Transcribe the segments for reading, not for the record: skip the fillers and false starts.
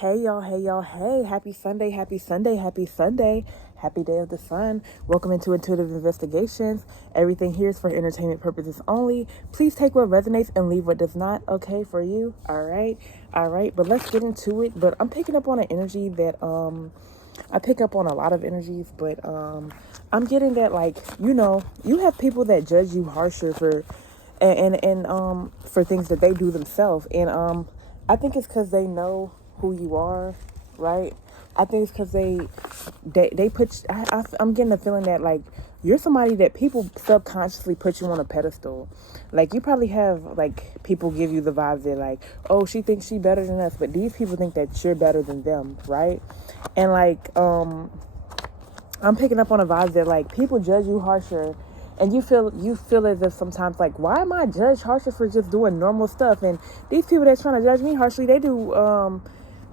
Hey y'all, hey y'all, hey, happy Sunday, happy Sunday, happy Sunday, happy day of the sun. Welcome into Intuitive Investigations. Everything here is for entertainment purposes only. Please take what resonates and leave what does not, okay, for you. All right, but let's get into it. But I'm picking up on an energy that, I pick up on a lot of energies, but I'm getting that, like, you have people that judge you harsher for, and for things that they do themselves. And I think it's because they know who you are, right? I think it's because they put. I'm getting the feeling that, like, you're somebody that people subconsciously put you on a pedestal. Like, you probably have, like, people give you the vibes that, like, oh, she thinks she better than us, but these people think that you're better than them, right? And, like, I'm picking up on a vibe that, like, people judge you harsher, and you feel as if sometimes, like, why am I judged harsher for just doing normal stuff? And these people that's trying to judge me harshly, they do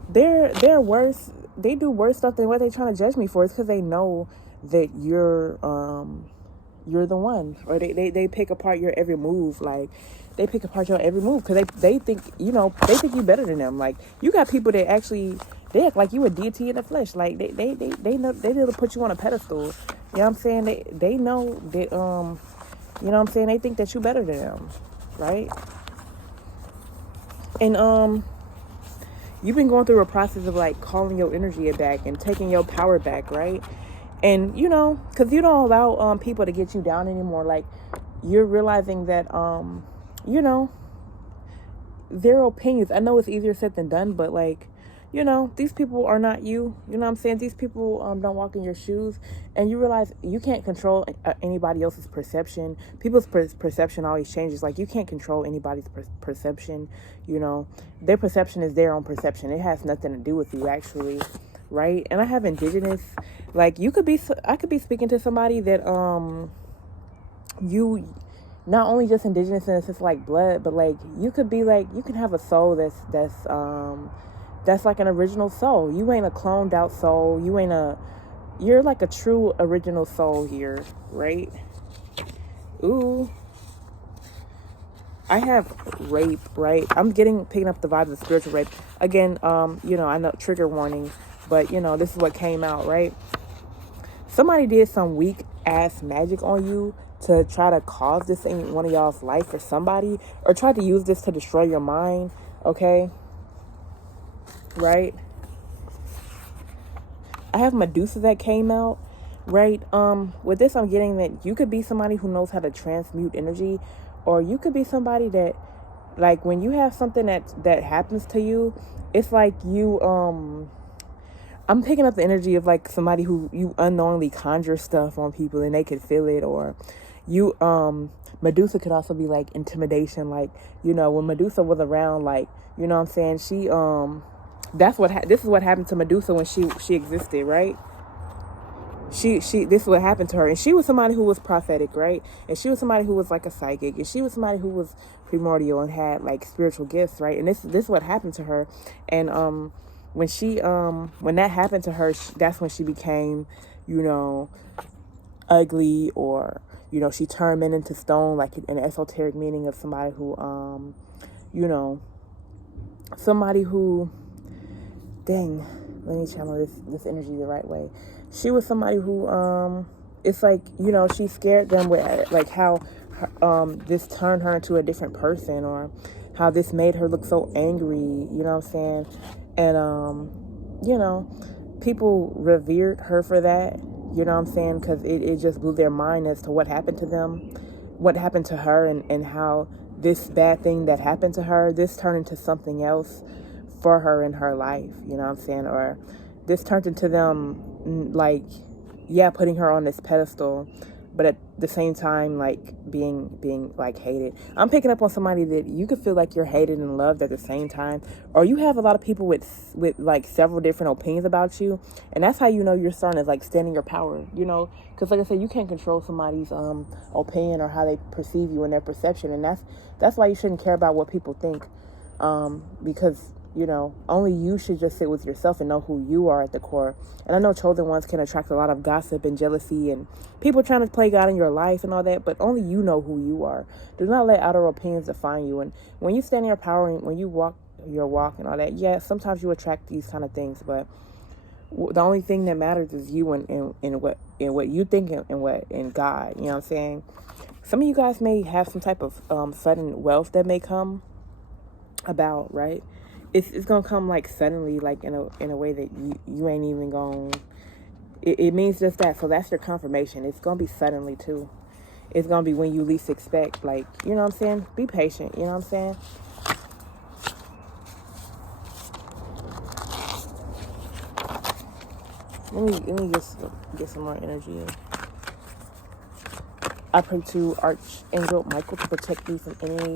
they're worse. They do worse stuff than what they're trying to judge me for. It's because they know that you're the one, or they pick apart your every move. Like, they pick apart your every move because they think they think you better than them. Like, you got people that actually, they act like you a deity in the flesh. Like, they know they need to put you on a pedestal. You know what I'm saying? They know that you know what I'm saying, they think that you better than them, right? And you've been going through a process of, like, calling your energy back and taking your power back, right? And because you don't allow people to get you down anymore. Like, you're realizing that their opinions, I know it's easier said than done, but, like, these people are not you. You know what I'm saying? These people don't walk in your shoes, and you realize you can't control anybody else's perception. People's perception always changes. Like, you can't control anybody's perception. Their perception is their own perception. It has nothing to do with you, actually, right? And I have indigenous, like, I could be speaking to somebody that you not only just indigenous in a sense, like blood, but, like, you could be, like, you can have a soul that's like an original soul. You ain't a cloned out soul. You're like a true original soul here, right? Ooh. I have rape, right? I'm picking up the vibes of spiritual rape. Again, I know, trigger warning, but, this is what came out, right? Somebody did some weak ass magic on you to try to cause this in one of y'all's life or somebody, or tried to use this to destroy your mind, okay? Right? I have Medusa that came out, right? With this, I'm getting that you could be somebody who knows how to transmute energy, or you could be somebody that, like, when you have something that happens to you, it's like you, I'm picking up the energy of, like, somebody who you unknowingly conjure stuff on people and they could feel it, or you, Medusa could also be, like, intimidation. Like, when Medusa was around, like, you know what I'm saying, she, this is what happened to Medusa when she existed, right? This is what happened to her. And she was somebody who was prophetic, right? And she was somebody who was, like, a psychic, and she was somebody who was primordial and had, like, spiritual gifts, right? And this is what happened to her. And when that happened to her, that's when she became, ugly, or, she turned men into stone, like, an esoteric meaning of somebody who, somebody who, dang, let me channel this energy the right way. She was somebody who, it's like, she scared them with, like, how this turned her into a different person, or how this made her look so angry, you know what I'm saying? And, people revered her for that, you know what I'm saying? Because it just blew their mind as to what happened to them, what happened to her, and how this bad thing that happened to her, this turned into something else for her in her life, you know what I'm saying? Or this turned into them, like, putting her on this pedestal, but at the same time, like, being like, hated. I'm picking up on somebody that you could feel like you're hated and loved at the same time, or you have a lot of people with like several different opinions about you, and that's how you're starting to, like, stand in your power, because, like I said, you can't control somebody's opinion or how they perceive you and their perception, and that's why you shouldn't care about what people think, because only you should just sit with yourself and know who you are at the core. And I know chosen ones can attract a lot of gossip and jealousy and people trying to play God in your life and all that, but only you know who you are. Do not let outer opinions define you. And when you stand in your power and when you walk your walk and all that. Yeah, sometimes you attract these kind of things, but the only thing that matters is you and what you think and what in God. You know what I'm saying? Some of you guys may have some type of sudden wealth that may come about, right? It's gonna come like suddenly, like in a way that you ain't even gonna. It means just that. So that's your confirmation. It's gonna be suddenly too. It's gonna be when you least expect. Like, you know what I'm saying? Be patient. You know what I'm saying? Let me just get some more energy. I pray to Archangel Michael to protect you from any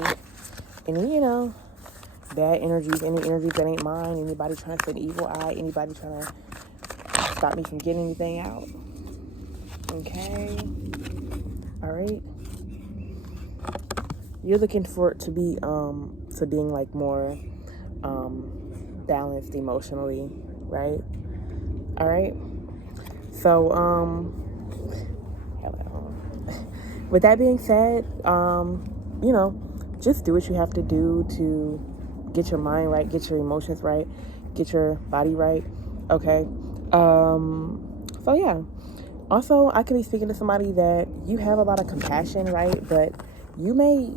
bad energies, any energies that ain't mine, anybody trying to send evil eye, anybody trying to stop me from getting anything out. Okay. All right. You're looking for it to be to being like more balanced emotionally, right? All right. So hello. With that being said, just do what you have to do to get your mind right, get your emotions right, get your body right. Okay. So yeah. Also, I could be speaking to somebody that you have a lot of compassion, right? But you may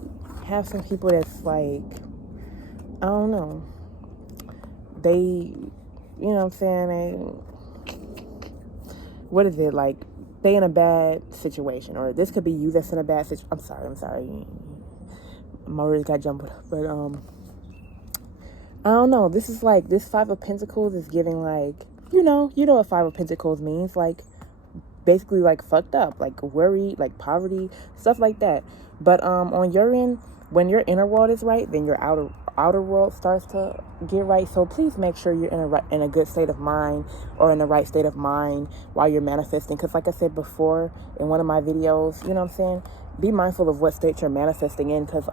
have some people that's like, I don't know. They, you know what I'm saying? What is it? Like, they in a bad situation. Or this could be you that's in a bad situation. I'm sorry. My words got jumbled. But, I don't know. This is like, this Five of Pentacles is giving like, you know what Five of Pentacles means. Like, basically like fucked up, like worried, like poverty, stuff like that. But on your end, when your inner world is right, then your outer world starts to get right. So please make sure you're in a good state of mind, or in the right state of mind while you're manifesting. Because like I said before in one of my videos, you know what I'm saying, be mindful of what state you're manifesting in. Because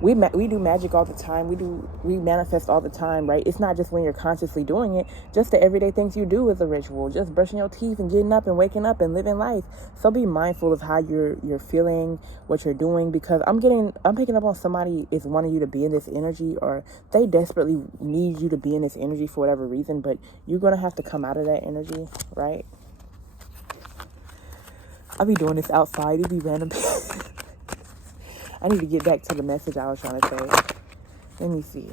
we do magic all the time. We manifest all the time, right? It's not just when you're consciously doing it. Just the everyday things you do is a ritual. Just brushing your teeth and getting up and waking up and living life. So be mindful of how you're feeling, what you're doing, because I'm picking up on somebody is wanting you to be in this energy, or they desperately need you to be in this energy for whatever reason, but you're gonna have to come out of that energy, right? I'll be doing this outside. It'll be random. I need to get back to the message I was trying to say. Let me see.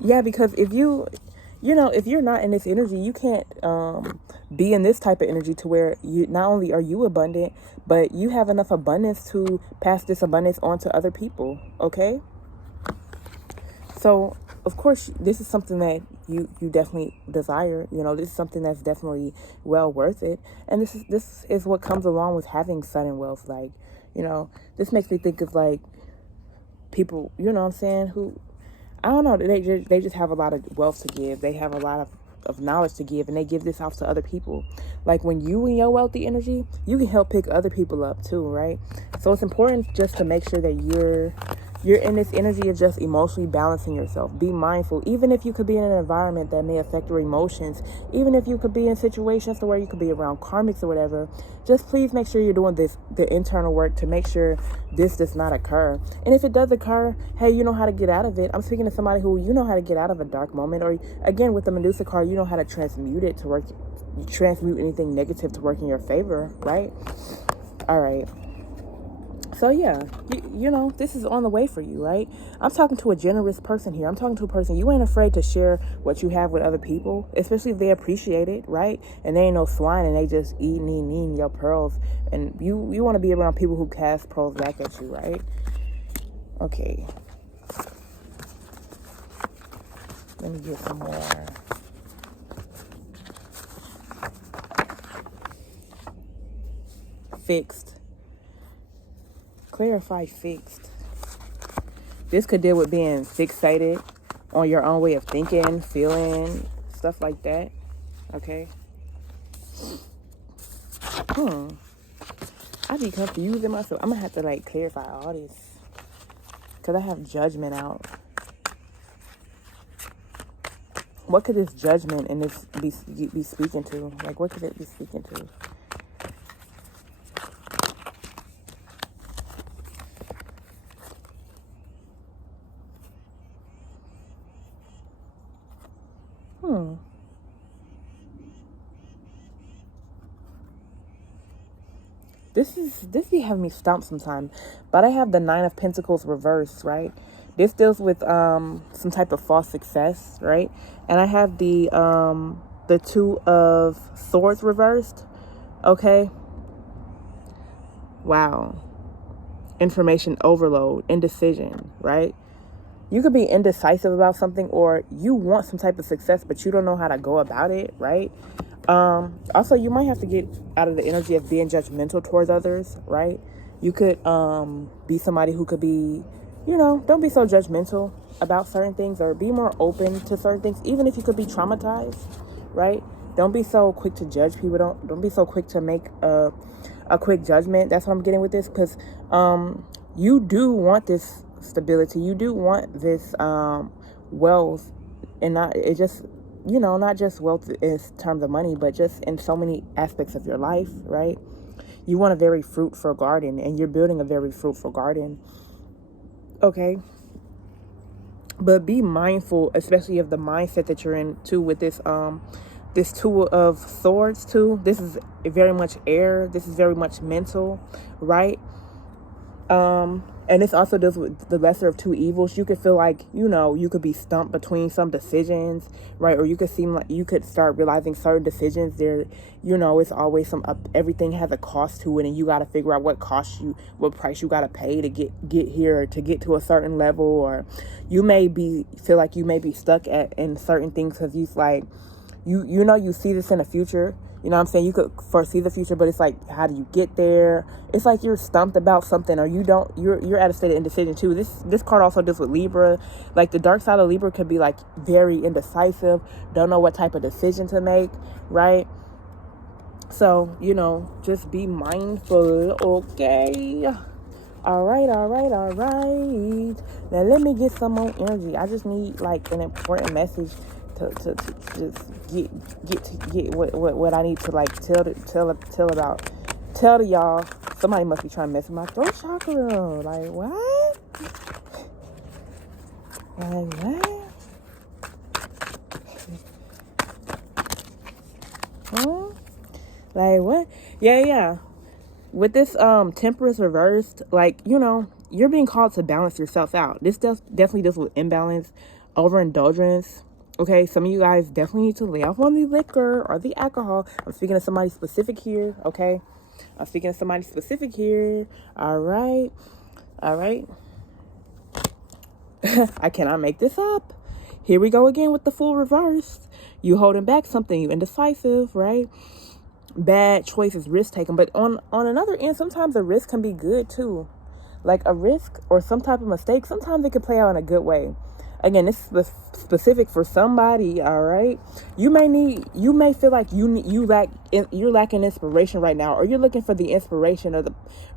Yeah, because if if you're not in this energy, you can't be in this type of energy to where you not only are you abundant, but you have enough abundance to pass this abundance on to other people. Okay. So, of course, this is something that you definitely desire. This is something that's definitely well worth it. And this is what comes along with having sudden wealth. Like, this makes me think of like people, you know what I'm saying, who, I don't know, they just have a lot of wealth to give. They have a lot of knowledge to give, and they give this off to other people. Like when you in your wealthy energy, you can help pick other people up too, right? So it's important just to make sure that you're in this energy of just emotionally balancing yourself. Be mindful, even if you could be in an environment that may affect your emotions, even if you could be in situations to where you could be around karmics or whatever, just please make sure you're doing the internal work to make sure this does not occur. And if it does occur, hey, you know how to get out of it. I'm speaking to somebody who, you know how to get out of a dark moment, or again, with the Medusa card, you know how to transmute it to work, transmute anything negative to work in your favor, right? All right. So yeah, this is on the way for you, right? I'm talking to a generous person here. I'm talking to a person, you ain't afraid to share what you have with other people, especially if they appreciate it, right? And they ain't no swine and they just eating your pearls. And you want to be around people who cast pearls back at you, right? Okay. Let me get some more. Fixed. Clarify fixed. This could deal with being fixated on your own way of thinking, feeling, stuff like that. Okay. I be confusing myself. I'm gonna have to like clarify all this, because I have judgment out. What could this judgment and this be speaking to? Like, what could it be speaking to? This be having me stumped sometimes. But I have the Nine of Pentacles reversed, right? This deals with some type of false success, right? And I have the Two of Swords reversed. Okay. Wow. Information overload, indecision, right? You could be indecisive about something, or you want some type of success, but you don't know how to go about it, right? Also, you might have to get out of the energy of being judgmental towards others, right? You could be somebody who could be, don't be so judgmental about certain things, or be more open to certain things, even if you could be traumatized, right? Don't be so quick to judge people. Don't be so quick to make a quick judgment. That's what I'm getting with this, because you do want this stability. You do want this wealth, and not just wealth in terms of money, but just in so many aspects of your life, right? You want a very fruitful garden, and you're building a very fruitful garden. Okay. But be mindful, especially of the mindset that you're in too, with this Two of Swords too. This is very much air. This is very much mental, right? And this also deals with the lesser of two evils. You could feel like, you could be stumped between some decisions, right? Or you could seem like you could start realizing certain decisions there, it's always everything has a cost to it, and you got to figure out what price you got to pay to get here, to get to a certain level. Or you may feel like you may be stuck in certain things because you see this in the future. You know what I'm saying? You could foresee the future, but it's like, how do you get there? It's like you're stumped about something, or you're at a state of indecision too. This card also deals with Libra. Like, the dark side of Libra could be like very indecisive, don't know what type of decision to make, right? So, just be mindful, okay? All right. Now let me get some more energy. I just need like an important message to just get what I need to like tell to y'all. Somebody must be trying to mess with my throat chakra. Like what? Like what? Like what? Yeah. With this Temperance reversed, like, you're being called to balance yourself out. This definitely deals with imbalance, overindulgence. Okay, some of you guys definitely need to lay off on the liquor or the alcohol. I'm speaking to somebody specific here, okay? All right. I cannot make this up. Here we go again with the Fool reversed. You holding back something, you indecisive, right? Bad choices, risk taken. But on another end, sometimes a risk can be good too. Like a risk or some type of mistake, sometimes it can play out in a good way. Again, this is specific for somebody, all right? You may feel like you're lacking inspiration right now, or you're looking for the inspiration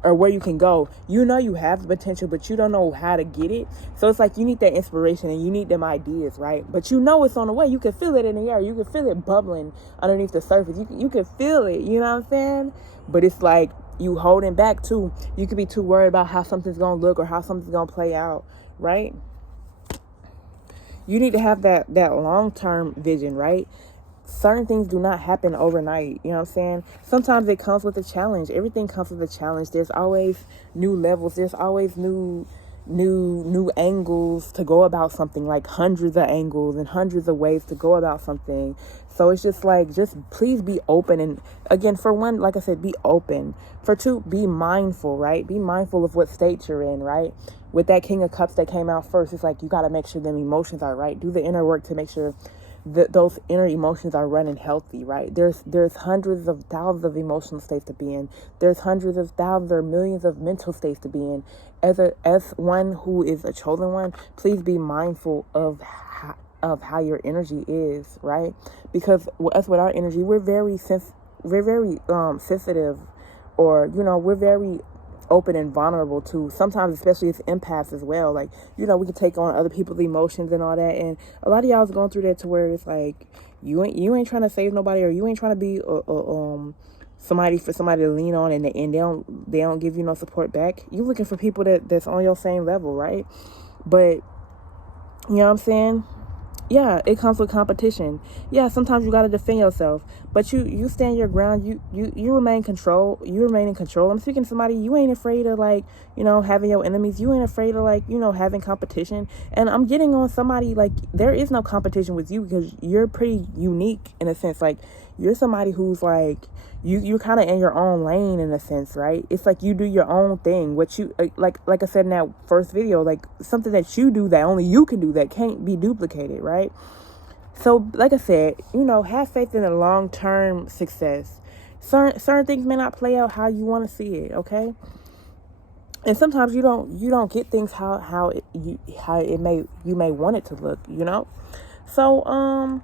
or where you can go. You have the potential, but you don't know how to get it. So it's like you need that inspiration and you need them ideas, right? But it's on the way. You can feel it in the air. You can feel it bubbling underneath the surface. You can feel it, you know what I'm saying? But it's like you holding back too. You could be too worried about how something's going to look or how something's going to play out, right? You need to have that long-term vision, right? Certain things do not happen overnight. You know what I'm saying? Sometimes it comes with a challenge. Everything comes with a challenge. There's always new levels. There's always new angles to go about something, like hundreds of angles and hundreds of ways to go about something. So it's just like, just please be open. And again, for one, like I said, be open. For two, be mindful, right? Be mindful of what state you're in, right? With that King of Cups that came out first, it's like you got to make sure them emotions are right. Do the inner work to make sure that those inner emotions are running healthy, right? There's hundreds of thousands of emotional states to be in. There's hundreds of thousands or millions of mental states to be in. As one who is a chosen one, please be mindful of how your energy is, right? Because us with our energy, we're very sensitive, or we're very open and vulnerable to. Sometimes, especially as empaths as well, like, you know, we can take on other people's emotions and all that. And a lot of y'all is going through that to where it's like you ain't trying to save nobody, or you ain't trying to be somebody for somebody to lean on, and they don't give you no support back. You looking for people that's on your same level, right? But you know what I'm saying? Yeah, it comes with competition. Yeah, sometimes you gotta defend yourself, but you stand your ground. You remain control. You remain in control. I'm speaking to somebody. You ain't afraid of, like, you know, having your enemies. You ain't afraid of, like, you know, having competition. And I'm getting on somebody, like, there is no competition with you, because you're pretty unique in a sense. Like, you're somebody who's like, you're kind of in your own lane in a sense, right? It's like you do your own thing. What you like I said in that first video, like, something that you do that only you can do, that can't be duplicated, right? So, like I said, you know, have faith in the long-term success. Certain things may not play out how you want to see it, okay? And sometimes you don't get things how you may want it to look, you know? So,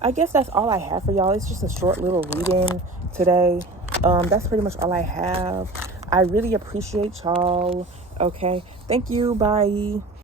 I guess that's all I have for y'all. It's just a short little reading today. That's pretty much all I have. I really appreciate y'all. Okay. Thank you. Bye.